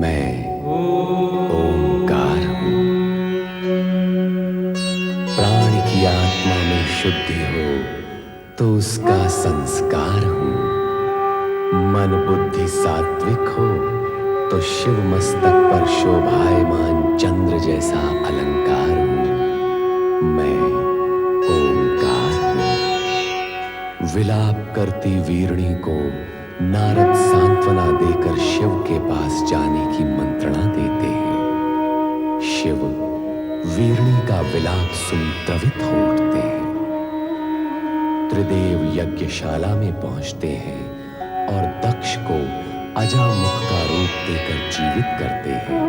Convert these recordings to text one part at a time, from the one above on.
मैं ओंकार हूं। प्राण की आत्मा में शुद्धि हो तो उसका संस्कार हूं। मन बुद्धि सात्विक हो तो शिव मस्तक पर शोभायमान चंद्र जैसा अलंकार हूं। मैं ओंकार हूं। विलाप करती वीरणी को नारद सांत्वना देकर शिव के पास जाने की मंत्रणा देते हैं। शिव वीरणी का विलाप सुन द्रवित हो उठते हैं। त्रिदेव यज्ञशाला में पहुंचते हैं और दक्ष को अजामुख का रूप देकर जीवित करते हैं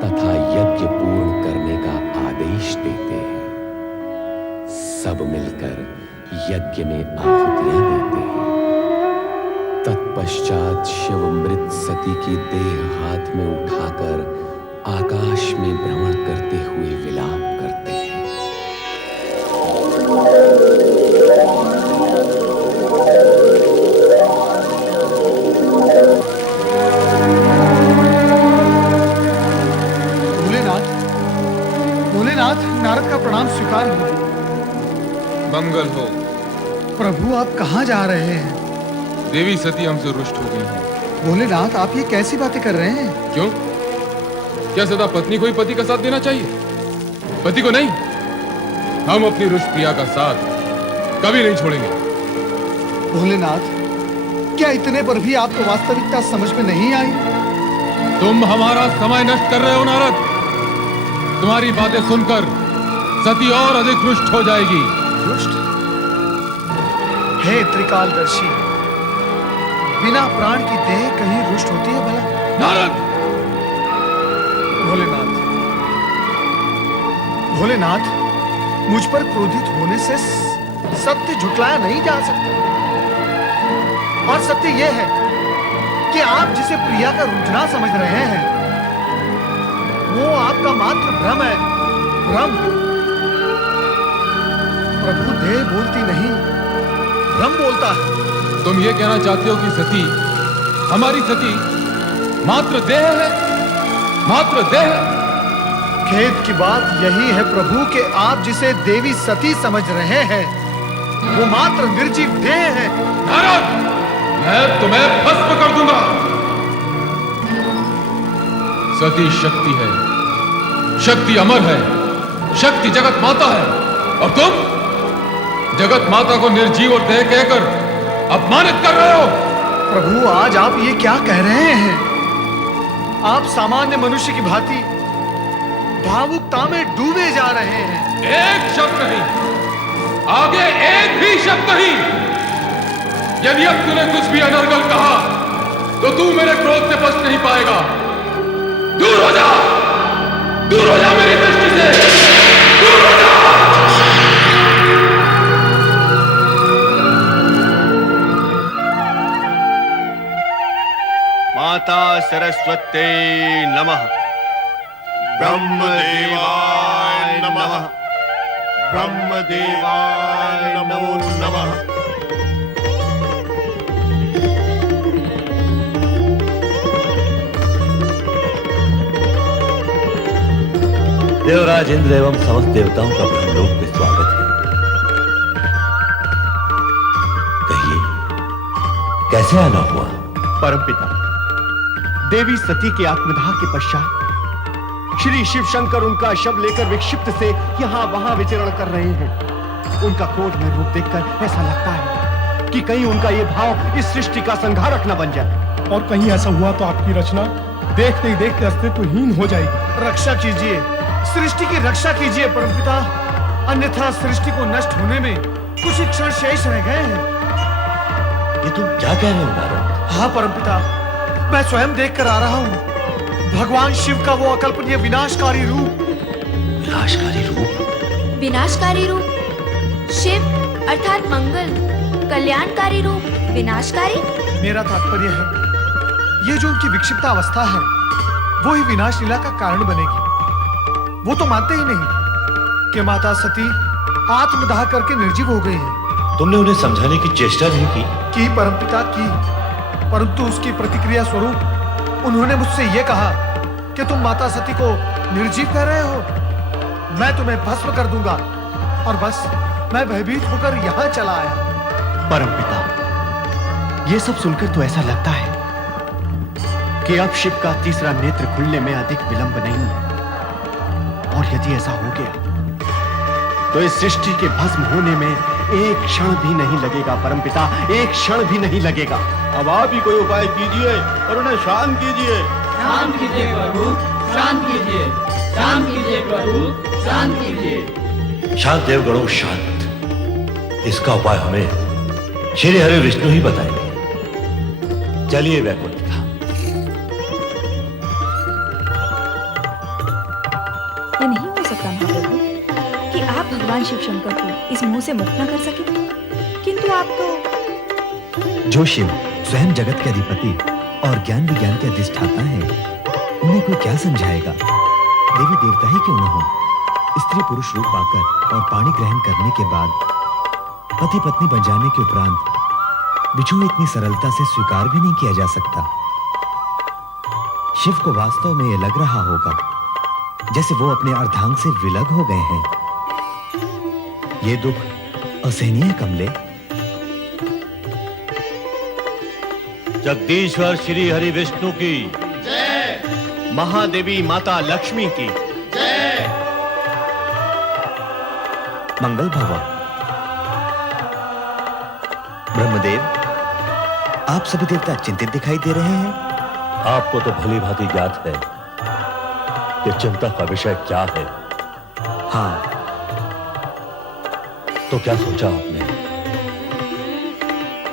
तथा यज्ञ पूर्ण करने का आदेश देते हैं। सब मिलकर यज्ञ में आहुतियां देते हैं। तत्पश्चात शिव मृत सती की देह हाथ में उठाकर आकाश में भ्रमण करते हुए विलाप करते हैं। भोलेनाथ, भोलेनाथ, नारद का प्रणाम स्वीकार हो। मंगल हो। प्रभु, आप कहाँ जा रहे हैं? देवी सती हमसे रुष्ट हो गई है। भोलेनाथ, आप ये कैसी बातें कर रहे हैं? क्यों? क्या सदा पत्नी को ही पति का साथ देना चाहिए, पति को नहीं? हम अपनी रुष्ट प्रिया का साथ कभी नहीं छोड़ेंगे। भोलेनाथ, क्या इतने पर भी आपको वास्तविकता समझ में नहीं आई? तुम हमारा समय नष्ट कर रहे हो नारद। तुम्हारी बातें सुनकर सती और अधिक रुष्ट हो जाएगी। रुष्ट? हे त्रिकालदर्शी, बिना प्राण की देह कहीं रुष्ट होती है भला? नारद! भोलेनाथ, भोलेनाथ, मुझ पर क्रोधित होने से सत्य झुटलाया नहीं जा सकता। और सत्य यह है कि आप जिसे प्रिया का रूठना समझ रहे हैं वो आपका मात्र भ्रम है। भ्रम। प्रभु देह बोलती नहीं, भ्रम बोलता है। तुम ये कहना चाहते हो कि सती, हमारी सती मात्र देह है? मात्र देह? खेद की बात यही है प्रभु कि आप जिसे देवी सती समझ रहे हैं वो मात्र निर्जीव देह है। नारद, मैं तुम्हें भस्म कर दूंगा। सती शक्ति है, शक्ति अमर है, शक्ति जगत माता है, और तुम जगत माता को निर्जीव और देह कहकर अपमानित कर रहे हो। प्रभु, आज आप ये क्या कह रहे हैं? आप सामान्य मनुष्य की भांति भावुकता में डूबे जा रहे हैं। एक शब्द नहीं, आगे एक भी शब्द नहीं। यदि अब तूने कुछ भी अनर्गल कहा तो तू मेरे क्रोध से बच नहीं पाएगा। दूर हो जा, दूर हो जा मेरी दृष्टि से, दूर हो जा। माता सरस्वते नमः। ब्रह्मदेवाय नमः। ब्रह्मदेवाय नमो नमः। देवराज इंद्र एवं समस्त देवताओं का ब्रह्मलोक में स्वागत है। कहिए, कैसे आना हुआ? परमपिता, देवी सती के आत्मदाह के पश्चात श्री शिव शंकर उनका शव लेकर विक्षिप्त से यहाँ वहां विचरण कर रहे हैं। उनका क्रोध में रूप देखकर ऐसा लगता है कि कहीं उनका ये भाव इस सृष्टि का संहारक न बन जाए। और कहीं ऐसा हुआ तो आपकी रचना देखते ही देखते अस्तित्वहीन हो जाएगी। रक्षा कीजिए, सृष्टि की रक्षा कीजिए परमपिता, अन्यथा सृष्टि को नष्ट होने में कुछ ही क्षण शेष रह गए हैं। ये तुम क्या कह रहे हो नारद? हाँ परमपिता, मैं स्वयं देखकर आ रहा हूँ भगवान शिव का वो अकल्पनीय विनाशकारी रूप। विनाशकारी रूप? विनाशकारी रूप? शिव अर्थात मंगल, कल्याणकारी रूप विनाशकारी? मेरा तात्पर्य है ये जो उनकी विक्षिप्ता अवस्था है वो ही विनाश लीला का कारण बनेगी। वो तो मानते ही नहीं कि माता सती आत्मदाह करके निर्जीव हो गई है। तुमने उन्हें समझाने की चेष्टा नहीं की? परमपिता की, परंतु उसकी प्रतिक्रिया स्वरूप उन्होंने मुझसे यह कहा कि तुम माता सती को निर्जीव कह रहे हो। मैं तुम्हें भस्म कर दूंगा और बस मैं भयभीत होकर यहां चला आया। परमपिता, ये सब सुनकर तो ऐसा लगता है कि अब शिव का तीसरा नेत्र खुलने में अधिक विलंब नहीं है। और यदि ऐसा हो गया तो इस सृष्टि के भस्म होने में एक क्षण भी नहीं लगेगा परमपिता, एक क्षण भी नहीं लगेगा। अब आप ही कोई उपाय कीजिए और उन्हें शांत कीजिए। शांत कीजिए प्रभु, शांत कीजिए, शांत कीजिए प्रभु, शांत कीजिए। शांत देवगणों, शांत। इसका उपाय हमें श्री हरि विष्णु ही बताएंगे। चलिए वैकुंठ धाम। ये नहीं हो सकता महाप्रभु कि आप भगवान शिव शंकर को इस मोह से मुक्त न कर सके, किंतु आप तो। जो शिव स्वयं जगत के अधिपति और ज्ञान विज्ञान के अधिष्ठाता है, उन्हें कोई क्या समझाएगा। देवी देवता ही क्यों न हो, स्त्री पुरुष रूप पाकर और पाणी ग्रहण करने के बाद पति पत्नी बन जाने के उपरांत बिछोह इतनी सरलता से स्वीकार भी नहीं किया जा सकता। शिव को वास्तव में यह लग रहा होगा जैसे वो अपने अर्धांग से विलग हो गए हैं। ये दुख असहनीय कमले। जगदीश्वर श्री हरि विष्णु की जय। महादेवी माता लक्ष्मी की जय। मंगल भव। ब्रह्मदेव, आप सभी देवता चिंतित दिखाई दे रहे हैं। आपको तो भली भांति ज्ञात है कि चिंता का विषय क्या है। हाँ, तो क्या सोचा आपने?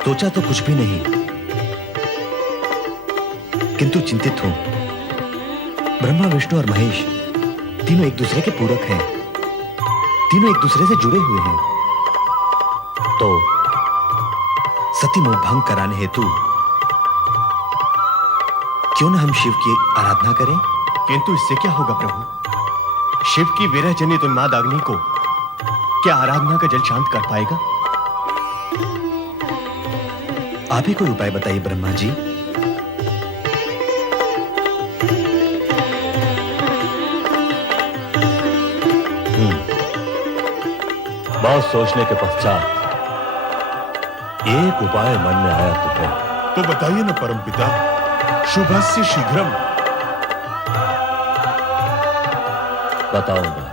सोचा तो कुछ भी नहीं, किंतु चिंतित हूं। ब्रह्मा, विष्णु और महेश तीनों एक दूसरे के पूरक हैं, तीनों एक दूसरे से जुड़े हुए हैं। तो सती मोह भंग कराने हेतु क्यों न हम शिव की आराधना करें। किंतु इससे क्या होगा प्रभु? शिव की विरह जनित उन्माद अग्नि को क्या आराधना का जल शांत कर पाएगा? आप ही कोई उपाय बताइए ब्रह्मा जी। बहुत सोचने के पश्चात एक उपाय मन में आया तुम्हें। तो बताइए ना परमपिता, शुभस्य शीघ्रम। बताऊंगा,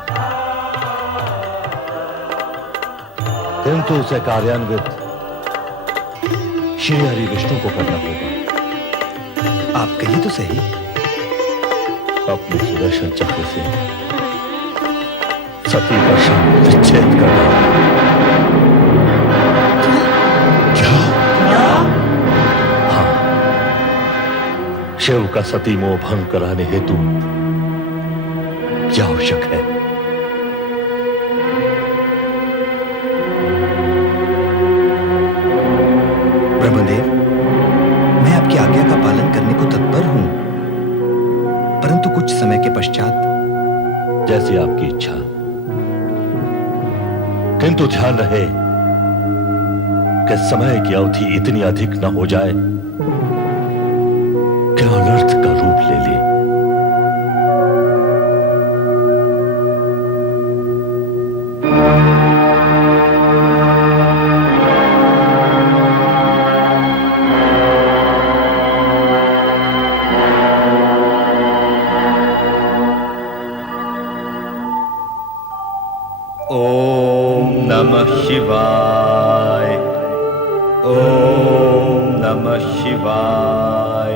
किंतु उसे कार्यान्वित श्री हरि विष्णु को करना होगा। आप कहिए तो सही। अपने सुदर्शन चक्र से सती का शव विच्छेद करना। क्या? हाँ, शिव का सती मोह भंग कराने हेतु क्या आवश्यक है? ब्रह्मदेव, मैं आपकी आज्ञा का पालन करने को तत्पर हूं, परंतु कुछ समय के पश्चात। जैसी आपकी इच्छा, किंतु ध्यान रहे कि समय की अवधि इतनी अधिक न हो जाए कि अनर्थ का रूप ले ले। ओम नमः शिवाय। ओम नमः शिवाय।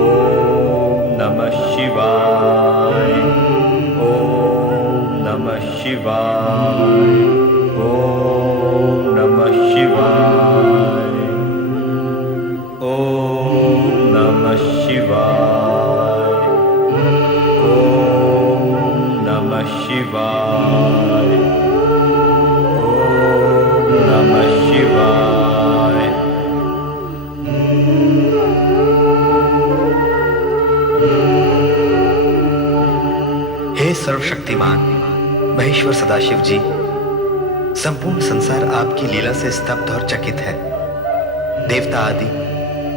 ओम नमः शिवाय। ओम नमः शिवाय। ओम नमः शिवाय। ओम नमः शिवाय। ओम नमः शिवाय। ओम नमः शिवाय। हे सर्वशक्तिमान महेश्वर सदाशिव जी, संपूर्ण संसार आपकी लीला से स्तब्ध और चकित है। देवता आदि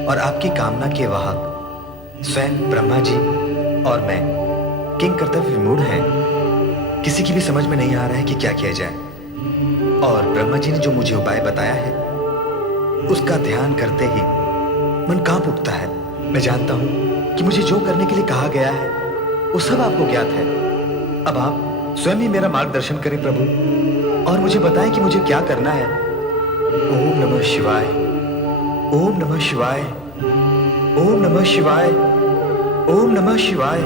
और आपकी कामना के वाहक स्वयं ब्रह्मा जी और मैं किंग कर्तव्य विमूढ़ हैं। किसी की भी समझ में नहीं आ रहा है कि क्या किया जाए। और ब्रह्मा जी ने जो मुझे उपाय बताया है उसका ध्यान करते ही मन कांप उठता है। मैं जानता हूं कि मुझे जो करने के लिए कहा गया है वो सब आपको ज्ञात है। अब आप स्वयं ही मेरा मार्गदर्शन करें प्रभु और मुझे बताएं कि मुझे क्या करना है। ओम नमः शिवाय, ओम नमः शिवाय, ओम नमः शिवाय, ओम नमः शिवाय।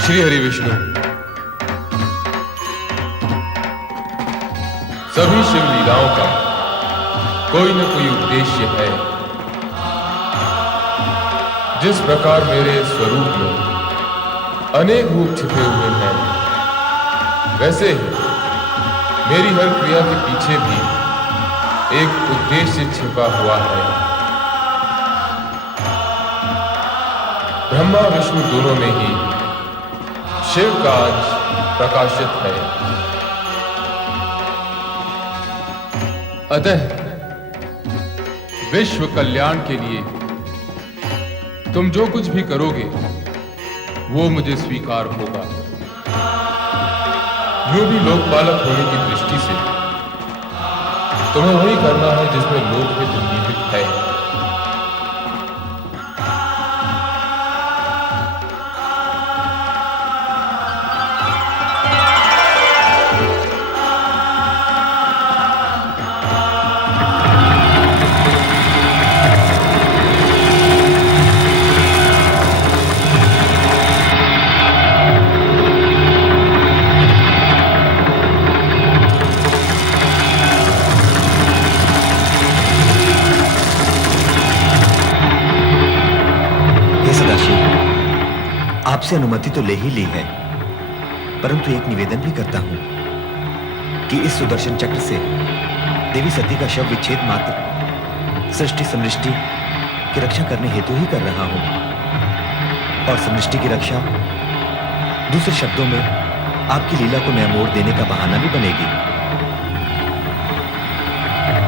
श्री हरि विष्णु, सभी शिव लीलाओं का कोई न कोई उद्देश्य है। जिस प्रकार मेरे स्वरूप में अनेक रूप छिपे हुए हैं, वैसे ही मेरी हर क्रिया के पीछे भी एक उद्देश्य छिपा हुआ है। ब्रह्मा विष्णु दोनों में ही शिव का अंश प्रकाशित है। अतः विश्व कल्याण के लिए तुम जो कुछ भी करोगे वो मुझे स्वीकार होगा। यूं भी लोकपालक होने की दृष्टि से तुम्हें वही करना है जिसमें लोकहित निहित है। आपसे अनुमति तो ले ही ली है, परंतु एक निवेदन भी करता हूं कि इस सुदर्शन चक्र से देवी सती का शव विच्छेद मात्र सृष्टि समृष्टि की रक्षा करने हेतु ही कर रहा हूं। और समृष्टि की रक्षा दूसरे शब्दों में आपकी लीला को नया मोड़ देने का बहाना भी बनेगी।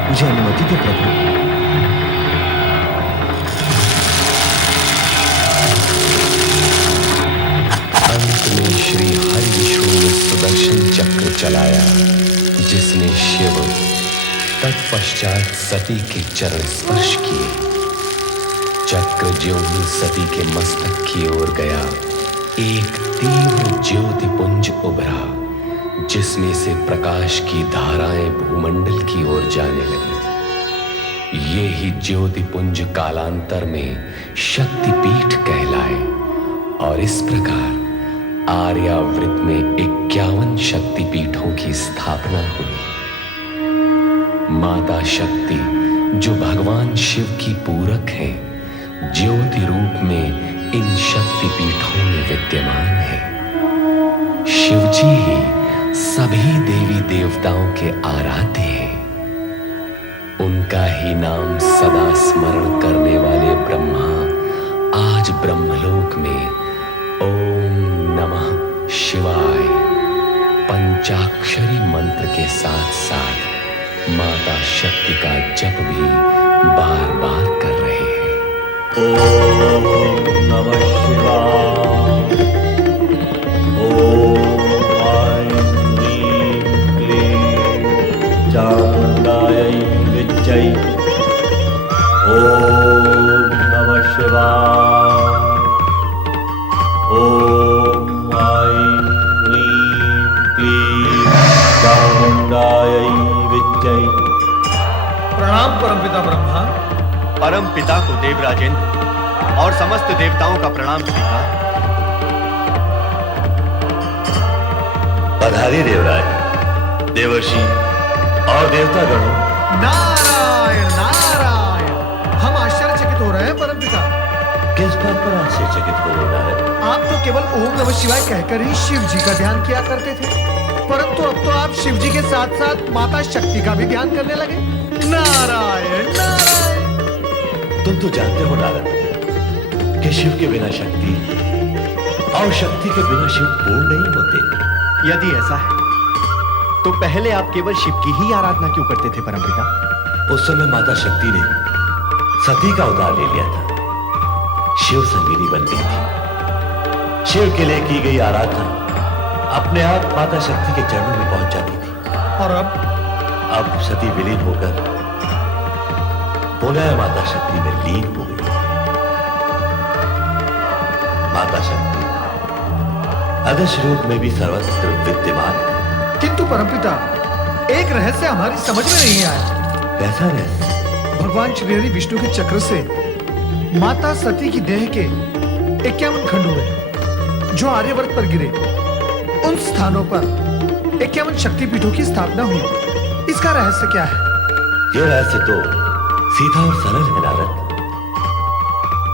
मुझे अनुमति दे प्रभु। अंत में श्री हरि विष्णु ने सुदर्शन चक्र चलाया, जिसने शिव तत्पश्चात सती के चरण स्पर्श किए। चक्र ज्यों ही सती के मस्तक की ओर गया, एक तीव्र ज्योति पुंज उभरा, जिसमें से प्रकाश की धाराएं भूमंडल की ओर जाने लगी। ये ही ज्योति पुंज कालांतर में शक्तिपीठ कहलाए और इस प्रकार आर्यावृत में 51 शक्तिपीठों की स्थापना हुई। माता शक्ति, जो भगवान शिव की पूरक है, ज्योति रूप में इन शक्तिपीठों में विद्यमान है। शिवजी ही सभी देवी देवताओं के आराध्य हैं। उनका ही नाम सदा स्मरण करने वाले ब्रह्मा आज ब्रह्मलोक में ओम नमः शिवाय पंचाक्षरी मंत्र के साथ साथ माता शक्ति का जप भी बार बार कर रहे हैं। ओम नमः शिवाय, ओम ऐं ह्रीं क्लीं चामुण्डायै विच्चै, ओम नमः शिवाय, ओम ऐं ह्रीं क्लीं चामुण्डायै विच्चै। प्रणाम परमपिता ब्रह्मा। परम पिता को देवराजेंद्र और समस्त देवताओं का प्रणाम स्वीकार। पधारी देवराज, देवर्षि और देवता गणों। नारायण नारायण, हम आश्चर्यचकित हो रहे हैं परमपिता। किस बात पर आश्चर्यचकित हो रहा है? आप तो केवल ओम नमः शिवाय कहकर ही शिव जी का ध्यान किया करते थे, परंतु अब तो आप शिव जी के साथ साथ माता शक्ति का भी ध्यान करने लगे। नारायण नारायण। तुम तो जानते हो नारद कि शिव के बिना शक्ति और शक्ति के बिना शिव पूर्ण नहीं होते। यदि ऐसा है तो पहले आप केवल शिव की ही आराधना क्यों करते थे परमपिता? उस समय माता शक्ति ने सती का अवतार ले लिया था, शिव संगिनी बन गई थी। शिव के लिए की गई आराधना अपने आप माता शक्ति के चरणों में पहुंच जाती थी। और अब सती विलीन होकर पुनः माता शक्ति में लीन हो गई। माता शक्ति अदृश्य रूप में भी सर्वत्र विद्यमान है। किंतु परमपिता, एक रहस्य हमारी समझ में नहीं आया। कैसा रहस्य? भगवान श्री हरि विष्णु के चक्र से माता सती की देह के 51 खंड हुए जो आर्यवर्त पर गिरे। उन स्थानों पर 51 शक्तिपीठों की स्थापना हुई। इसका रहस्य क्या है? यह रहस्य तो सीधा और सरल है नारद।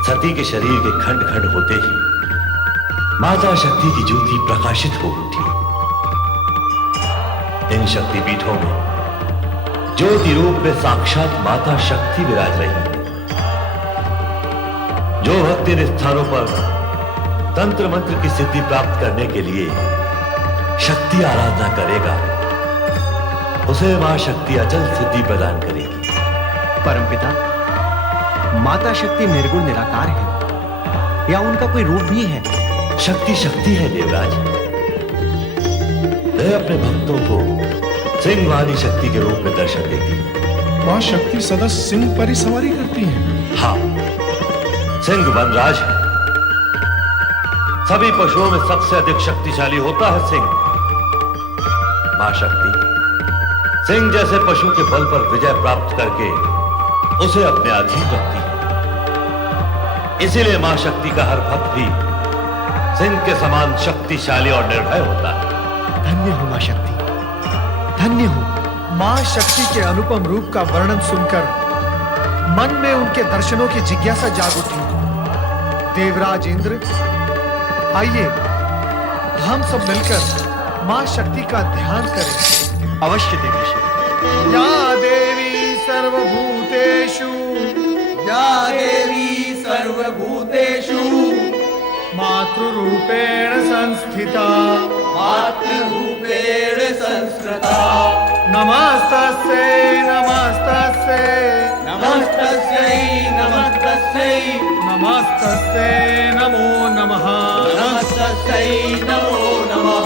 सती के शरीर के खंड खंड होते ही माता शक्ति की ज्योति प्रकाशित हो उठी। इन शक्तिपीठों में ज्योति रूप में साक्षात माता शक्ति विराज रही है। जो भक्त इन स्थानों पर तंत्र मंत्र की सिद्धि प्राप्त करने के लिए शक्ति आराधना करेगा, उसे मां शक्ति अचल सिद्धि प्रदान करेगी। परमपिता, माता शक्ति निर्गुण निराकार है या उनका कोई रूप भी है? शक्ति शक्ति है देवराज। वह अपने भक्तों को सिंह वाली शक्ति के रूप में दर्शन देती है। मां शक्ति सदा सिंह पर ही सवारी करती हैं। हाँ, सिंह वनराज है। सभी पशुओं में सबसे अधिक शक्तिशाली होता है सिंह। मां शक्ति सिंह जैसे पशु के बल पर विजय प्राप्त करके उसे अपने अधीन रखती है। इसीलिए मां शक्ति का हर भक्त भी सिंह के समान शक्तिशाली और निर्भय होता है। धन्य हो मां शक्ति, धन्य हो। मां शक्ति के अनुपम रूप का वर्णन सुनकर मन में उनके दर्शनों की जिज्ञासा जाग उठी। देवराज इंद्र, आइए हम सब मिलकर मां शक्ति का ध्यान करें। अवश्य देवी। या देवी सर्वभूतेषु, या देवी सर्वभूतेषु मातृरूपेण संस्थिता, मातृरूपेण संस्कृता। नमस्तस्यै नमस्तस्यै नमस्तस्यै नमस्तस्यै नमस्तस्यै नमो नमः। नमस्तस्यै नमो नमः।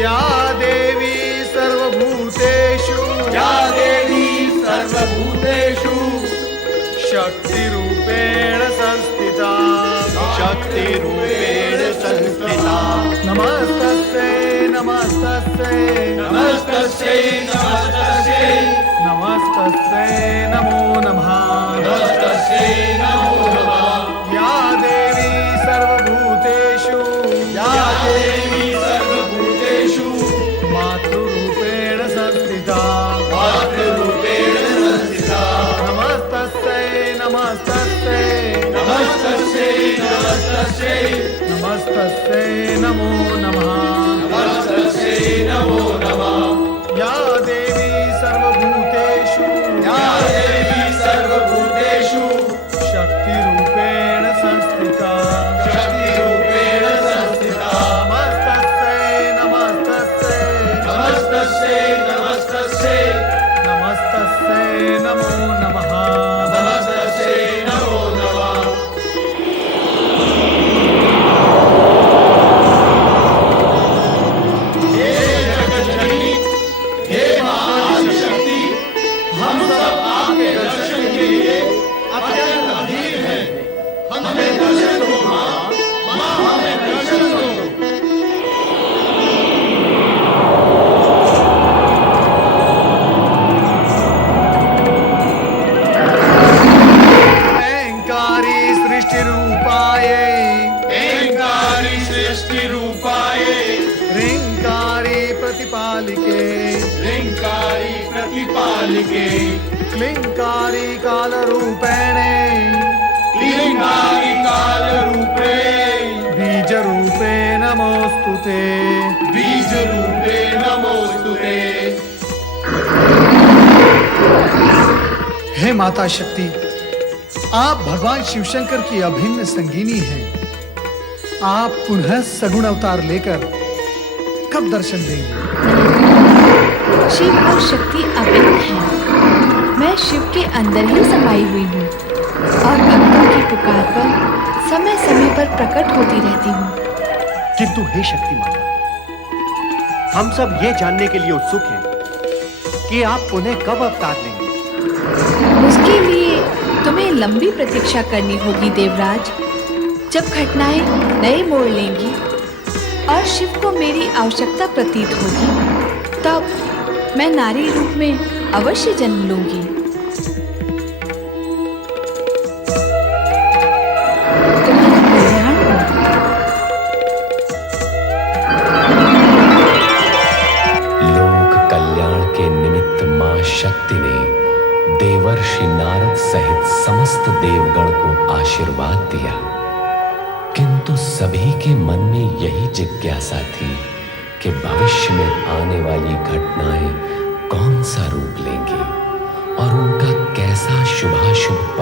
या देवी सर्वभूतेषु, या देवी सर्वभूतेषु शक्तिरूपेण संस्थिता, शक्तिरूपेण संस्थिता। नमस्तस्यै नमस्तस्यै नमस्तस्यै नमस्तस्यै नमस्तस्यै नमो नमः। नमस्तस्यै नमो नमः। या देवी सर्वभूतेषु, या देवी सर्वभूतेषु मातृरूपेण संस्थिता, मातृरूपेण संस्थिता। नमस्तस्यै नमस्तस्यै नमस्तस्यै नमस्तस्यै नमस्तस्यै नमो नमः। नमस्तस्यै नमो नमः। या देवी सर्वभूतेषु, या देवी सर्वभूतेषु शक्तिरूपेण संस्थिता, शक्तिरूपेण संस्थिता। नमस्तस्यै नमस्तस्यै नमस्तस्यै नमस्तस्यै नमस्तस्यै नमो नमः। नमस्तस्यै नमो नमः। हे जगज्जननी, हे महाशक्ति, हम सब आपके दर्शन के लिए अत्यंत अधीर हैं। हमें दर्शन दो मां, मां हमें दर्शन दो। ऐंकारी सृष्टिरूपायै, ऐंकारी सृष्टि रूपाये, ह्रींकारी प्रतिपालिके, ह्रींकारी प्रतिपालिके, क्लींकारी कालरूपेणे, क्लींकारी कालरूपे, बीजरूपे नमोस्तुते। बीजरूपे नमोस्तुते। हे माता शक्ति, आप भगवान शिवशंकर की अभिन्न संगिनी हैं। आप पुनः सगुण अवतार लेकर कब दर्शन देंगे? शिव और शक्ति अभिन्न हैं। मैं शिव के अंदर ही समाई हुई हूँ और भक्तों की पुकार पर समय समय पर प्रकट होती रहती हूँ। किंतु हे शक्ति माता, हम सब ये जानने के लिए उत्सुक हैं कि आप पुनः कब अवतार लेंगे। उसके लिए तुम्हें लंबी प्रतीक्षा करनी होगी देवराज। जब घटनाएं नए मोड़ लेंगी और शिव को मेरी आवश्यकता प्रतीत होगी, तब मैं नारी रूप में अवश्य जन्म लूंगी। तुम्हारा कल्याण हो। लोक कल्याण के निमित्त मां शक्ति ने देवर्षि नारद सहित समस्त देवगण को आशीर्वाद दिया, किंतु सभी के मन में यही जिज्ञासा थी कि भविष्य में आने वाली घटनाएं कौन सा रूप लेंगी और उनका कैसा शुभाशुभ